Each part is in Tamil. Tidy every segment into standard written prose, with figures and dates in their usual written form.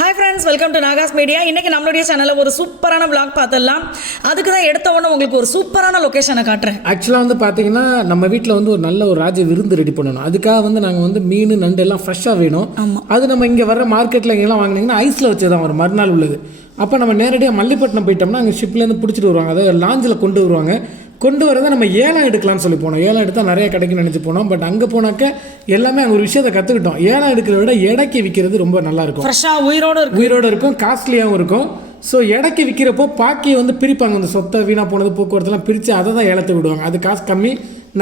Hi friends, welcome to Nagas Media. இன்னைக்கு நம்மளுடைய சேனல்ல ஒரு சூப்பரான vlog பார்த்தலாம். அதுக்கு தான் எடுத்த உடனே உங்களுக்கு ஒரு சூப்பரான லொகேஷனை காட்டுறேன். ஆக்சுவலாக வந்து பார்த்தீங்கன்னா நம்ம வீட்டில் வந்து ஒரு நல்ல ஒரு ராஜ விருந்து ரெடி பண்ணணும். அதுக்காக வந்து நாங்கள் வந்து மீன் நண்டு எல்லாம் ஃப்ரெஷ்ஷாக வேணும். அது நம்ம இங்கே வர மார்க்கெட்டில் எங்கெல்லாம் வாங்கினீங்கன்னா ஐஸில் வச்சு தான் வரும் மறுநாள் உள்ளது. அப்போ நம்ம நேரடியாக மல்லிப்பட்டினம் போயிட்டோம்னா அங்கே ஷிப்லேருந்து பிடிச்சிட்டு வருவாங்க, அதாவது லாஞ்சில் கொண்டு வருவாங்க. கொண்டு வரதை நம்ம ஏலம் எடுக்கலாம்னு சொல்லி போனோம். ஏலம் எடுத்தால் நிறைய கிடைக்குன்னு நினச்சி போனோம். பட் அங்கே போனாக்க எல்லாமே அங்கே ஒரு விஷயத்தை கற்றுக்கிட்டோம். ஏலம் எடுக்கிறத விட எடைக்கு விற்கிறது ரொம்ப நல்லாயிருக்கும். ஃப்ரெஷ்ஷாக உயிரோடு இருக்கும், காஸ்ட்லியாகவும் இருக்கும். ஸோ எடைக்கு விற்கிறப்போ பாக்கியை வந்து பிரிப்பாங்க, அந்த சொத்தை வீணாக போனது போக்குவரத்துலாம் பிரித்து அதை தான் ஏலத்தை விடுவாங்க. அது காசு கம்மி,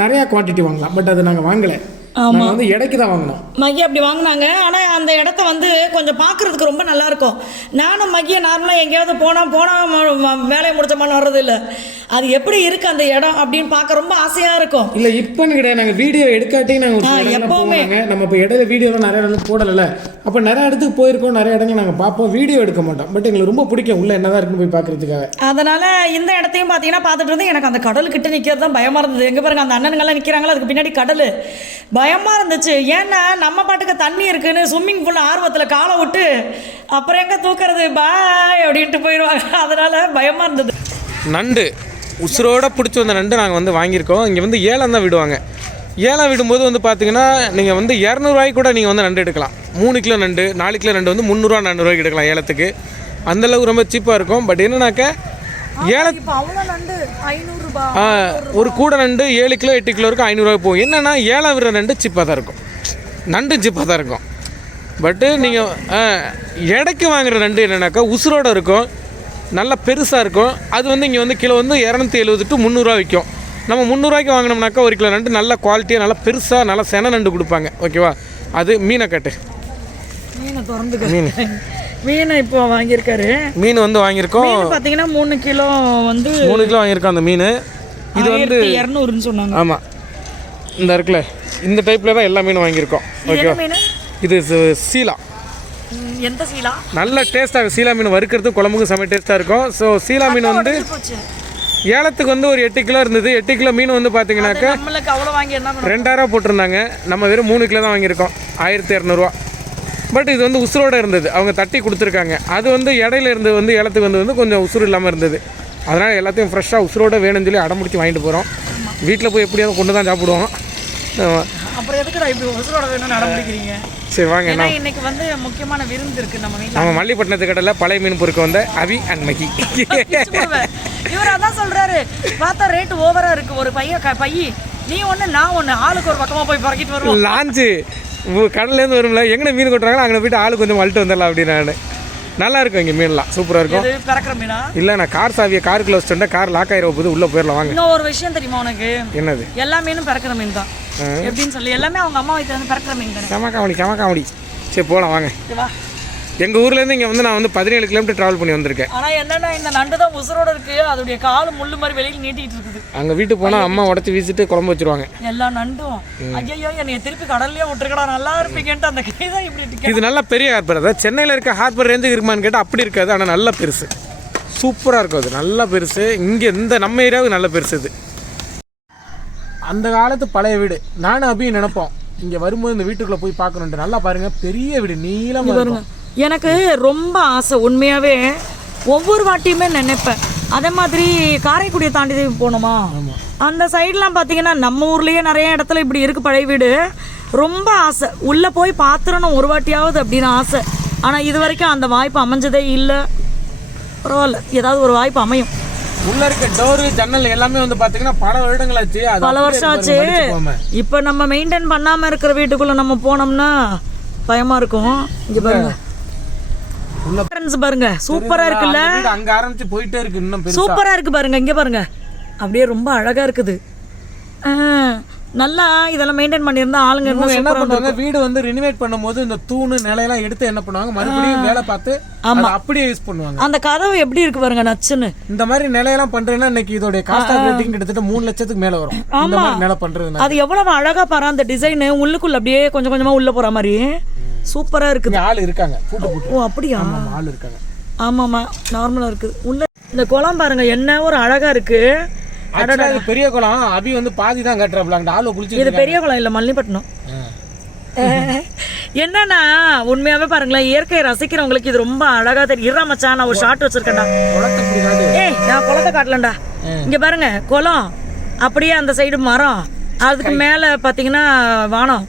நிறையா குவான்டிட்டி வாங்கலாம். பட் அது நாங்கள் வாங்கலை, நாங்கள் வந்து எடைக்கு தான் வாங்கினோம். மகி அப்படி வாங்கினாங்க. ஆனால் அந்த இடத்த வந்து கொஞ்சம் பார்க்குறதுக்கு ரொம்ப நல்லாயிருக்கும். நானும் மகியை நார்மலாக எங்கேயாவது போனால் வேலையை முடிச்சோமான்னு வர்றது இல்லை. அது எப்படி இருக்குது அந்த இடம் அப்படின்னு பார்க்க ரொம்ப ஆசையாக இருக்கும். இல்லை இப்போன்னு கிடையாது, நாங்கள் வீடியோ எடுக்காட்டி நாங்கள் எப்போவுமே நம்ம இப்போ இடையில வீடியோலாம் நிறைய இடத்துல போடலை. அப்போ நிறைய இடத்துக்கு போயிருக்கோம், நிறைய இடங்கள் நாங்கள் பார்ப்போம், வீடியோ எடுக்க மாட்டோம். பட் எங்களுக்கு ரொம்ப பிடிக்கும் உள்ள என்னதான் இருக்குன்னு போய் பார்க்குறதுக்காக. அதனால் இந்த இடத்தையும் பார்த்தீங்கன்னா பார்த்துட்டு இருந்து எனக்கு அந்த கடல் கிட்ட நிற்கிறது தான் பயமாக இருந்தது. எங்கே பாருங்க அந்த அண்ணனுங்கெல்லாம் நிற்கிறாங்களா, அதுக்கு பின்னாடி கடல் பயமாக இருந்துச்சு. ஏன்னா நம்ம பாட்டுக்கு தண்ணி இருக்குன்னு ஸ்விம்மிங் பூல் ஆர்வத்தில் காலை விட்டு அப்புறம் எங்கே தூக்குறது பாய் அப்படின்ட்டு போயிடுவாங்க. அதனால் பயமாக இருந்தது. நண்டு உசுரோட பிடிச்சி வந்த நண்டு நாங்கள் வந்து வாங்கியிருக்கோம். இங்கே வந்து ஏலம் தான் விடுவாங்க. ஏலம் விடும்போது வந்து பார்த்தீங்கன்னா நீங்கள் வந்து 200 கூட நீங்கள் வந்து நண்டு எடுக்கலாம். 3 கிலோ நண்டு 4 கிலோ நண்டு வந்து 300 400 எடுக்கலாம் ஏலத்துக்கு. அந்தளவுக்கு ரொம்ப சீப்பாக இருக்கும். பட் என்னன்னாக்க ஒரு கூட நண்டு 7 கிலோ 8 கிலோ இருக்கும், 500 போகும். என்னென்னா ஏலம் விடுற நண்டு சீப்பாக தான் இருக்கும், நண்டு சீப்பாக தான் இருக்கும். பட்டு நீங்கள் எடைக்கு வாங்குகிற நண்டு என்னென்னாக்கா உசுரோடு இருக்கும், நல்லா பெருசாக இருக்கும். அது வந்து இங்கே வந்து கிலோ வந்து 270 to 300 விற்கும். நம்ம 300 வாங்கினோம்னாக்கா ஒரு கிலோ நண்டு நல்ல குவாலிட்டியாக நல்லா பெருசாக நல்லா சென நண்டு கொடுப்பாங்க. ஓகேவா? அது மீனை கட்டு மீன் இப்போ வாங்கியிருக்காரு. மீன் வந்து வாங்கியிருக்கோம் பார்த்தீங்கன்னா 3 கிலோ வந்து 3 கிலோ வாங்கியிருக்கோம். அந்த மீன் இது வந்து 200ன்னு சொன்னாங்க. ஆமாம், இந்த இருக்குல்ல இந்த டைப்பில் தான் எல்லா மீனும் வாங்கியிருக்கோம். ஓகேவா? இது சீலா. எந்த சீலா? நல்ல டேஸ்ட்டாக சீலா மீன் வறுக்கிறது குழம்புக்கு செம்ம டேஸ்ட்டாக இருக்கும். ஸோ சீலா மீன் வந்து ஏலத்துக்கு வந்து ஒரு 8 கிலோ இருந்தது. 8 கிலோ மீன் வந்து பார்த்தீங்கன்னாக்கா 2000 போட்டிருந்தாங்க. நம்ம வெறும் 3 கிலோ தான் வாங்கியிருக்கோம், 1200. பட் இது வந்து உசுரோடு இருந்தது, அவங்க தட்டி கொடுத்துருக்காங்க. அது வந்து இடையில இருந்து வந்து ஏலத்துக்கு வந்து கொஞ்சம் உசுறு இல்லாமல் இருந்தது. அதனால் எல்லாத்தையும் ஃப்ரெஷ்ஷாக உசுரோடு வேணும்னு சொல்லி அடம்பிடிச்சி வாங்கிட்டு போகிறோம். வீட்டில் போய் எப்படியாவது கொண்டு தான் சாப்பிடுவோம். அப்புறம் எதுக்கு இப்படி உசுரோட வேணும்னு அடம்பிடிக்கிறீங்க? சரி வாங்க, என்ன இன்னைக்கு வந்து முக்கியமான விருந்து இருக்குது நம்ம வீட்டில். நம்ம மல்லிப்பட்டினத்து கடையில் பழைய மீன் பொறுக்க வந்த அவி அண்ட் மகி. இவர் அதான் சொல்கிறாரு, பார்த்தா ரேட்டு ஓவராக இருக்குது. ஒரு பைய நீ ஒன்று நான் ஒன்று, ஆளுக்கு ஒரு பக்கமாக போய் பறக்கிட்டு வருவோம். லாஞ்சு கடல்லேருந்து வரும்ல, எங்கே மீன் கொட்டுறாங்களோ அங்கே போயிட்டு ஆளு கொஞ்சம் வளட்டு வந்துடலாம் அப்படின்னு. நான் நல்லா இருக்கும் இங்கே மீன்லாம், சூப்பராக இருக்கும். பறக்கிற மீனா இல்லை, நான் கார் சாவியை காருக்குள்ள வச்சுட்டேன், கார் லாக் ஆகிற போது உள்ளே போயிடலாம் வாங்க. இன்னும் ஒரு விஷயம் தெரியுமா உனக்கு? என்னது? எல்லா மீனும் பறக்கிற மீன் தான். எப்படின்னு சொல்லி எல்லாமே அவங்க அம்மா வீட்டில் வந்து பறக்கிற மீன் தானே. கமக்காமடி. சரி போகலாம் வாங்க. எங்கள் ஊர்லேருந்து இங்கே வந்து நான் வந்து 17 கிலோமீட்டர் ட்ராவல் பண்ணி வந்திருக்கேன். ஆனால் என்னென்னா இந்த நண்டு தான் உசுரோடு இருக்குது, அதோடைய கால் முள்ளு மாதிரி வெளியில் நீட்டிகிட்டு இருக்குது. அங்கே வீட்டுக்கு போனால் அம்மா உடச்சி வீசிட்டு குழம்பு வச்சுருவாங்க எல்லா நண்டும். ஐயோ என்னை திருப்பி கடல்லையே விட்டுருக்கடா, நல்லா இருப்பீங்கன்ட்டு அந்த கை தான் இப்படி இருக்கு. இது நல்லா பெரிய ஹார்பர். அதாவது சென்னையில் இருக்க ஹார்பர் ரேஞ்சுக்கு இருக்குமான்னு கேட்டால் அப்படி இருக்காது, ஆனால் நல்லா பெருசு, சூப்பராக இருக்கும். அது நல்லா பெருசு. இங்கே இந்த நம்ம ஏரியாவுக்கு நல்ல பெருசு. இது அந்த காலத்து பழைய வீடு. நானும் அபியும் நினைப்போம் இங்கே வரும்போது இந்த வீட்டுக்குள்ளே போய் பார்க்கணுன்ட்டு. நல்லா பாருங்கள், பெரிய வீடு, நீளமாக பாருங்க. எனக்கு ரொம்ப ஆசை உண்மையாகவே, ஒவ்வொரு வாட்டியுமே நினைப்பேன். அதே மாதிரி காரைக்குடியை தாண்டி போனோமா, அந்த சைட்லாம் பார்த்தீங்கன்னா நம்ம ஊர்லேயே நிறைய இடத்துல இப்படி இருக்குது பழைய வீடு. ரொம்ப ஆசை உள்ளே போய் பார்த்துடணும் ஒரு வாட்டியாவது அப்படின்னு ஆசை. ஆனால் இது வரைக்கும் அந்த வாய்ப்பு அமைஞ்சதே இல்லை. பரவாயில்ல, ஏதாவது ஒரு வாய்ப்பு அமையும். உள்ள இருக்க டோரு ஜன்னல் எல்லாமே வந்து பாத்தீங்கன்னா பல வருடங்களாச்சு, பல வருஷம் ஆச்சு. இப்போ நம்ம மெயின்டைன் பண்ணாமல் இருக்கிற வீட்டுக்குள்ளே நம்ம போனோம்னா பயமா இருக்கும். இங்கே பாருங்க, பாருங்க சூப்பரா இருக்குல்ல, அங்க ஆரம்பிச்சு போயிட்டே இருக்கு, இன்னும் சூப்பரா இருக்கு பாருங்க. இங்க பாருங்க, அப்படியே ரொம்ப அழகா இருக்குது. நல்லா இதெல்லாம் மெயின்டைன் பண்ணியிருந்தா ஆளுங்க என்ன பண்ணுவாங்க, வீடு வந்து ரினிவேட் பண்ணும்போது இந்த தூணு நிலையெல்லாம் எடுத்து என்ன பண்ணுவாங்க, மறுபடியும் வேலை பார்த்து அப்படியே யூஸ் பண்ணுவாங்க. அந்த கதவு எப்படி இருக்கு பாருங்க, நச்சுன்னு. இந்த மாதிரி நிலையெல்லாம் பண்றேன்னா இன்னைக்கு இதோட காஸ்ட் ஆஃப் ரேட்டிங் கிட்டத்தட்ட 3 லட்சத்துக்கு மேல வரும். இந்த மாதிரி நிலை பண்றது அது எவ்வளவு அழகா பாரு, அந்த டிசைன் உள்ளுக்குள்ள அப்படியே கொஞ்சம் கொஞ்சமா உள்ள போற மாதிரி சூப்பரா இருக்குது. ஆள் இருக்காங்க, ஓ அப்படியா? ஆள் இருக்காங்க. ஆமாமா, நார்மலா இருக்குது உள்ள. இந்த குளம் பாருங்க என்ன ஒரு அழகா இருக்கு. பெரிய குளம். அபி வந்து பாதி தான் கட்டுறாப்ல, அங்க ஆளு குளிச்சு. இது பெரிய குளம் இல்ல, மல்லிப்பட்டினம். என்னன்னா உண்மையாவே பாருங்களேன், இயற்கையை ரசிக்கிறவங்களுக்கு இது ரொம்ப அழகா தெரியும். இருடா மச்சான், நான் ஒரு ஷார்ட் வச்சிருக்கேன்டா. ஏய், நான் குளத்தை காட்டலண்டா. இங்க பாருங்க, குளம் அப்படியே அந்த சைடு மரம், அதுக்கு மேல பாத்தீங்கன்னா வானம்,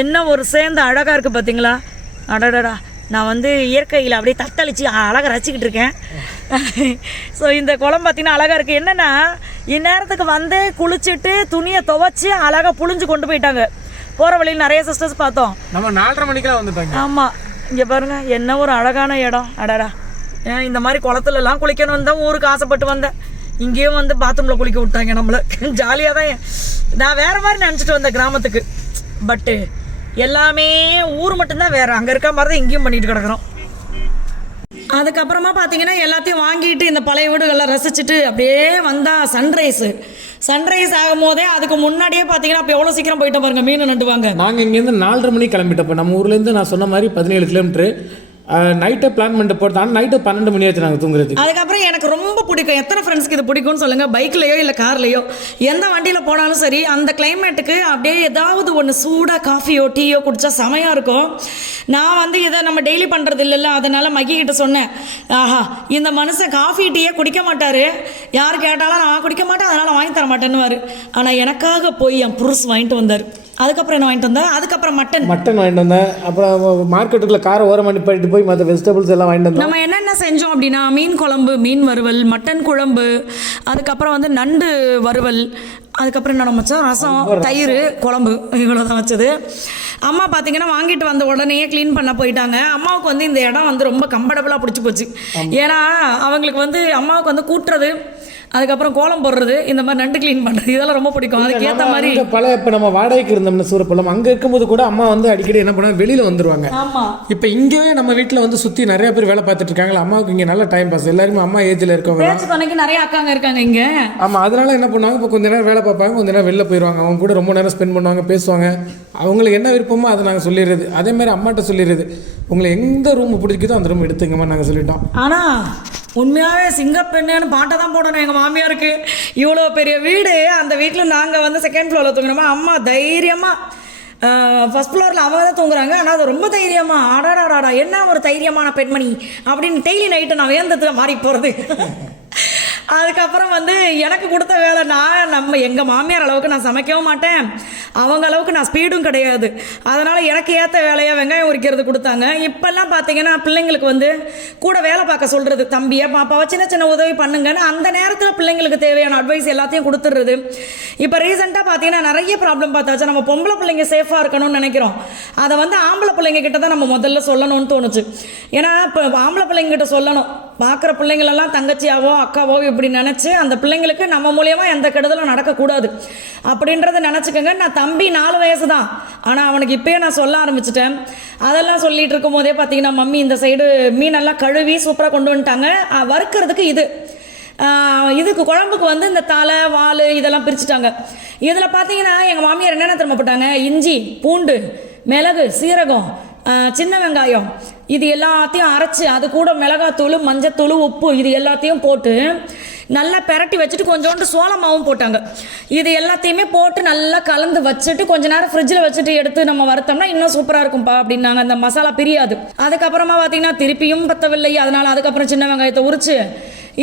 என்ன ஒரு சேர்ந்து அழகா இருக்கு பாத்தீங்களா? அடடடா, நான் வந்து இயற்கையில் அப்படியே தத்தளிச்சு அழகாக ரசிக்கிட்டு இருக்கேன். ஸோ இந்த குளம் பார்த்தீங்கன்னா அழகாக இருக்குது. என்னென்னா இந்நேரத்துக்கு வந்து குளிச்சுட்டு துணியை துவைச்சி அழகாக புழிஞ்சு கொண்டு போயிட்டாங்க. போகிற வழியில் நிறைய சிஸ்டர்ஸ் பார்த்தோம். நம்ம 4:30 மணிக்கெல்லாம் வந்துட்டாங்க. ஆமாம், இங்கே பாருங்கள் என்ன ஒரு அழகான இடம். அடடா, இந்த மாதிரி குளத்துலலாம் குளிக்கணும் தான் ஊருக்கு ஆசைப்பட்டு வந்தேன். இங்கேயும் வந்து பாத்ரூமில் குளிக்க விட்டாங்க நம்மளை. ஜாலியாக தான். நான் வேறு மாதிரி நினச்சிட்டு வந்தேன் கிராமத்துக்கு. பட்டு எல்லாமே ஊர் மட்டும்தான் வேறு, அங்கே இருக்க மாதிரி தான் இங்கேயும் பண்ணிட்டு கிடக்குறோம். அதுக்கப்புறமா பார்த்தீங்கன்னா எல்லாத்தையும் வாங்கிட்டு இந்த பழைய வீடுகளில் ரசிச்சுட்டு அப்படியே வந்தால் சன்ரைஸ் ஆகும் போதே அதுக்கு முன்னாடியே பார்த்தீங்கன்னா அப்போ எவ்வளோ சீக்கிரம் போயிட்டு பாருங்க, மீன் நட்டுவாங்க. நாங்கள் இங்கேருந்து 4:30 மணிக்கு கிளம்பிட்டப்போ நம்ம ஊர்லேருந்து நான் சொன்ன மாதிரி 17 கிலோமீட்டரு நைட்டை பிளான் பண்ணிட்டு போகிறது. ஆனால் நைட்டு 12 மணி ஆச்சு நாங்கள் தூங்குறது. அதுக்கப்புறம் எனக்கு ரொம்ப பிடிக்கும். எத்தனை ஃப்ரெண்ட்ஸ்க்கு இது பிடிக்கும்னு சொல்லுங்கள். பைக்லையோ இல்லை கார்லையோ எந்த வண்டியில் போனாலும் சரி, அந்த கிளைமேட்டுக்கு அப்படியே ஏதாவது ஒன்று சூடாக காஃபியோ டீயோ குடித்தா செமையாக இருக்கும். நான் வந்து இதை நம்ம டெய்லி பண்ணுறது இல்லைல்ல, அதனால் மகிக்கிட்ட சொன்னேன், ஆஹா இந்த மனுஷன் காஃபி டீயே குடிக்க மாட்டார், யார் கேட்டாலும் நான் குடிக்க மாட்டேன், அதனால் வாங்கி தர மாட்டேன்னுவார். ஆனால் எனக்காக போய் என் புருஷ் வாங்கிட்டு வந்தார். அதுக்கப்புறம் என்ன வாங்கிட்டு வந்தேன்? அதுக்கப்புறம் மட்டன் வாங்கிட்டு வந்தேன். அப்புறம் மார்க்கெட்டுக்குள்ள காரை ஓரமாக நிப்பாட்டிட்டு போய் மற்ற வெஜிடபிள்ஸ் எல்லாம் வாங்கிட்டு வந்தோம். நம்ம என்னென்ன செஞ்சோம் அப்படின்னா, மீன் குழம்பு, மீன் வறுவல், மட்டன் குழம்பு, அதுக்கப்புறம் வந்து நண்டு வறுவல், அதுக்கப்புறம் என்ன வச்சோம், ரசம், தயிர், குழம்பு, இவ்வளோ தான் வச்சது. அம்மா பார்த்தீங்கன்னா வாங்கிட்டு வந்த உடனே க்ளீன் பண்ண போயிட்டாங்க. அம்மாவுக்கு வந்து இந்த இடம் வந்து ரொம்ப கம்ஃபர்டபுளாக பிடிச்சி போச்சு. ஏன்னா அவங்களுக்கு வந்து அம்மாவுக்கு வந்து கூட்டுறது, அதுக்கப்புறம் கோலம் போடுறது, இந்த மாதிரி நண்டு க்ளீன் பண்ணுறது, இதெல்லாம் ரொம்ப பிடிக்கும். அதுக்கு ஏற்ற மாதிரி இப்போ நம்ம வாடகைக்கு இருந்தோம்னா சூரப்பள்ளம், அங்கே இருக்கும்போது கூட அம்மா வந்து அடிக்கடி என்ன பண்ணாங்க, வெளியில் வந்துருவாங்க. ஆமாம், இப்போ இங்கேயே நம்ம வீட்டில் வந்து சுற்றி நிறைய பேர் வேலை பார்த்துட்டு இருக்காங்களா, அம்மாவுக்கு இங்கே நல்ல டைம் பாஸ். எல்லாருமே அம்மா ஏஜில் இருக்கவங்க, துணைக்கு நிறைய அக்காங்க இருக்காங்க இங்கே. ஆமாம், அதனால என்ன பண்ணுவாங்க, இப்போ கொஞ்ச நேரம் வேலை பார்ப்பாங்க, கொஞ்ச நேரம் வெளில போயிடுவாங்க. அவங்க கூட ரொம்ப நேரம் ஸ்பெண்ட் பண்ணுவாங்க, பேசுவாங்க. அவங்களுக்கு என்ன விருப்பமோ அதை நாங்கள் சொல்லிடுறது. அதேமாதிரி அம்மாட்ட சொல்லிடுறது, உங்களை எந்த ரூம் பிடிக்குதோ அந்த ரூம் எடுத்துங்கம்மா நாங்கள் சொல்லிட்டோம். ஆனால் உண்மையாகவே சிங்கப்பெண்ணுன்னு பாட்டை தான் போடணும் எங்கள் மாமியாருக்கு. இவ்வளோ பெரிய வீடு, அந்த வீட்டில் நாங்கள் வந்து செகண்ட் ஃப்ளோரில் தூங்குறோமா, அம்மா தைரியமாக ஃபர்ஸ்ட் ஃப்ளோரில் அவங்க தான் தூங்குறாங்க. ஆனால் அது ரொம்ப தைரியமாக, ஆடாடாடாடா என்ன ஒரு தைரியமான பெண்மணி அப்படின்னு டெய்லி நைட்டு நான் வேந்தத்தில் மாறி போகிறது. அதுக்கப்புறம் வந்து எனக்கு கொடுத்த வேலை, நம்ம எங்கள் மாமியார் அளவுக்கு நான் சமைக்கவும் மாட்டேன், அவங்க அளவுக்கு நான் ஸ்பீடும் கிடையாது. அதனால் எனக்கு ஏற்ற வேலையாக வெங்காயம் உரிக்கிறது கொடுத்தாங்க. இப்போல்லாம் பார்த்தீங்கன்னா பிள்ளைங்களுக்கு வந்து கூட வேலை பார்க்க சொல்கிறது, தம்பியை பாப்பாவை சின்ன சின்ன உதவி பண்ணுங்கன்னு அந்த நேரத்தில் பிள்ளைங்களுக்கு தேவையான அட்வைஸ் எல்லாத்தையும் கொடுத்துடுறது. இப்போ ரீசெண்டாக பார்த்தீங்கன்னா நிறைய ப்ராப்ளம் பார்த்தாச்சு. நம்ம பொம்பளை பிள்ளைங்க சேஃபாக இருக்கணும்னு நினைக்கிறோம், அதை வந்து ஆம்பளை பிள்ளைங்க கிட்ட தான் நம்ம முதல்ல சொல்லணும்னு தோணுச்சு. ஏன்னா இப்போ ஆம்பளை பிள்ளைங்கிட்ட சொல்லணும், பார்க்குற பிள்ளைங்களெல்லாம் தங்கச்சியாவோ அக்காவோ இப்படி நினச்சி அந்த பிள்ளைங்களுக்கு நம்ம மூலியமாக எந்த கெடுதலும் நடக்கக்கூடாது அப்படின்றத நினச்சிக்கோங்க. நான் தம்பி 4 வயசு தான், ஆனால் அவனுக்கு இப்போயே நான் சொல்ல ஆரம்பிச்சிட்டேன். அதெல்லாம் சொல்லிட்டு இருக்கும் போதே பார்த்தீங்கன்னா, மம்மி இந்த சைடு மீனெல்லாம் கழுவி சூப்பராக கொண்டு வந்துட்டாங்க, வறுக்கிறதுக்கு இதுக்கு குழம்புக்கு வந்து இந்த தலை வால் இதெல்லாம் பிரிச்சுட்டாங்க. இதில் பார்த்தீங்கன்னா எங்கள் மாமியார் என்னென்ன திரும்ப போட்டாங்க, இஞ்சி, பூண்டு, மிளகு, சீரகம், சின்ன வெங்காயம், இது எல்லாத்தையும் அரைச்சி அது கூட மிளகாத்தூள், மஞ்சத்தூள், உப்பு இது எல்லாத்தையும் போட்டு நல்லா பெரட்டி வச்சுட்டு கொஞ்சோண்டு சோள மாவும் போட்டாங்க. இது எல்லாத்தையுமே போட்டு நல்லா கலந்து வச்சுட்டு கொஞ்ச நேரம் ஃப்ரிட்ஜில் வச்சுட்டு எடுத்து நம்ம வறுத்தோம்னா இன்னும் சூப்பராக இருக்கும்ப்பா அப்படின்னாங்க. அந்த மசாலா பிரியாது. அதுக்கப்புறமா பார்த்தீங்கன்னா திருப்பியும் பத்தவில்லை, அதனால் அதுக்கப்புறம் சின்ன வெங்காயத்தை உரிச்சு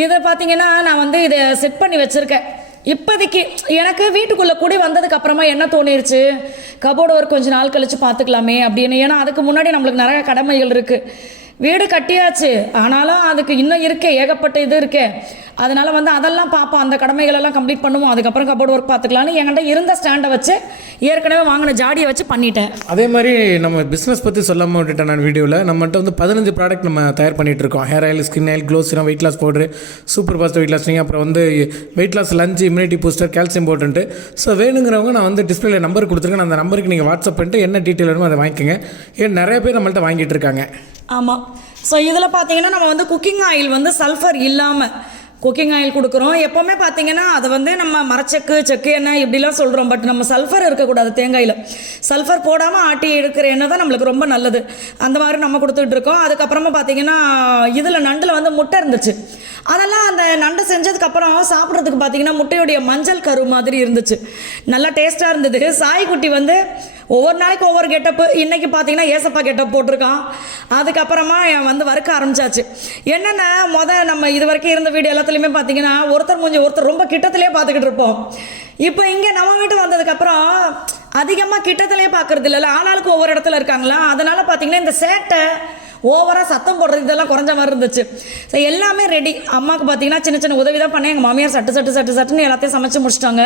இதை பார்த்தீங்கன்னா நான் வந்து இதை செட் பண்ணி வச்சுருக்கேன். இப்போதைக்கு எனக்கு வீட்டுக்குள்ளே கூடி வந்ததுக்கு அப்புறமா என்ன தோணிருச்சு, கபோர்டு ஒர்க் கொஞ்சம் நாள் கழிச்சு பார்த்துக்கலாமே அப்படின்னு. ஏன்னா அதுக்கு முன்னாடி நம்மளுக்கு நிறைய கடமைகள் இருக்குது. வீடு கட்டியாச்சு, ஆனாலும் அதுக்கு இன்னும் இருக்கே, ஏகப்பட்ட இது இருக்கே. அதனால வந்து அதெல்லாம் பார்ப்போம், அந்த கடமைகளெல்லாம் கம்ப்ளீட் பண்ணுவோம். அதுக்கப்புறம் கபோர்டு ஒர்க் பார்த்துக்கலான்னு என்கிட்ட இருந்த ஸ்டாண்டை வச்சு ஏற்கனவே வாங்கின ஜாடியை வச்சு பண்ணிட்டேன். அதே மாதிரி நம்ம பிஸ்னஸ் பற்றி சொல்லாமல் விட்டுட்டேன் நான் வீடியோவில். நம்மகிட்ட வந்து 15 ப்ராடக்ட் நம்ம தயார் பண்ணிகிட்டு இருக்கோம். ஹேர் ஆயில், ஸ்கின் ஆயில், க்ளோஸ்னா, weight loss powder, super fast weight லாஸ்னிங், அப்புறம் வந்து weight loss lunch, immunity booster, calcium பவுடர்ன்ட்டு. ஸோ வேணுங்கிறவங்க நான் வந்து டிஸ்பிளேல நம்பர் கொடுத்துருக்கேன், அந்த நம்பருக்கு நீங்கள் வாட்ஸ்அப் பண்ணிட்டு என்ன டீட்டெயில் வேணுமோ அதை வாங்கிக்கோங்க. ஏன் நிறைய பேர் நம்மள்ட்ட வாங்கிட்டு இருக்காங்க. ஆமாம். ஸோ இதில் பார்த்தீங்கன்னா நம்ம வந்து குக்கிங் ஆயில் வந்து சல்ஃபர் இல்லாமல் குக்கிங் ஆயில் கொடுக்குறோம். எப்போவுமே பார்த்தீங்கன்னா அதை வந்து நம்ம மரச்செக்கு, செக்கு எண்ணெய் இப்படிலாம் சொல்கிறோம். பட் நம்ம சல்ஃபர் இருக்கக்கூடாது தேங்காயில். சல்ஃபர் போடாமல் ஆட்டி எடுக்கிற எண்ணெய் தான் நம்மளுக்கு ரொம்ப நல்லது. அந்த மாதிரி நம்ம கொடுத்துட்டு இருக்கோம். அதுக்கப்புறமா பார்த்தீங்கன்னா இதில் நண்டில் வந்து முட்டை இருந்துச்சு. அதெல்லாம் அந்த நண்டு செஞ்சதுக்கப்புறம் சாப்பிட்றதுக்கு பார்த்தீங்கன்னா முட்டையுடைய மஞ்சள் கரு மாதிரி இருந்துச்சு, நல்லா டேஸ்ட்டாக இருந்தது. சாய்க்குட்டி வந்து ஒவ்வொரு நாளைக்கு ஒவ்வொரு கெட்டப்பு. இன்றைக்கி பார்த்தீங்கன்னா ஏசப்பா கெட்டப் போட்டிருக்கான். அதுக்கப்புறமா வந்து வறுக்க ஆரம்பிச்சாச்சு. என்னென்னா நம்ம இது வரைக்கும் இருந்த வீடியோ எல்லாத்துலேயுமே பார்த்தீங்கன்னா ஒருத்தர் மூஞ்சி ஒருத்தர் ரொம்ப கிட்டத்திலே பார்த்துக்கிட்டு இருப்போம். இப்போ இங்கே நம்ம வீட்டு வந்ததுக்கப்புறம் அதிகமாக கிட்டத்திலே பார்க்குறது இல்லைல்ல, ஆனாளுக்கு ஒவ்வொரு இடத்துல இருக்காங்களா, அதனால் பார்த்தீங்கன்னா இந்த சேட்டை ஓவராக சத்தம் போடுறது இதெல்லாம் குறைஞ்ச மாதிரி இருந்துச்சு. ஸோ எல்லாமே ரெடி. அம்மாவுக்கு பார்த்தீங்கன்னா சின்ன சின்ன உதவி தான் பண்ணேன். எங்கள் மாமியார் சட்டுன்னு எல்லாத்தையும் சமைச்சு முடிச்சிட்டாங்க.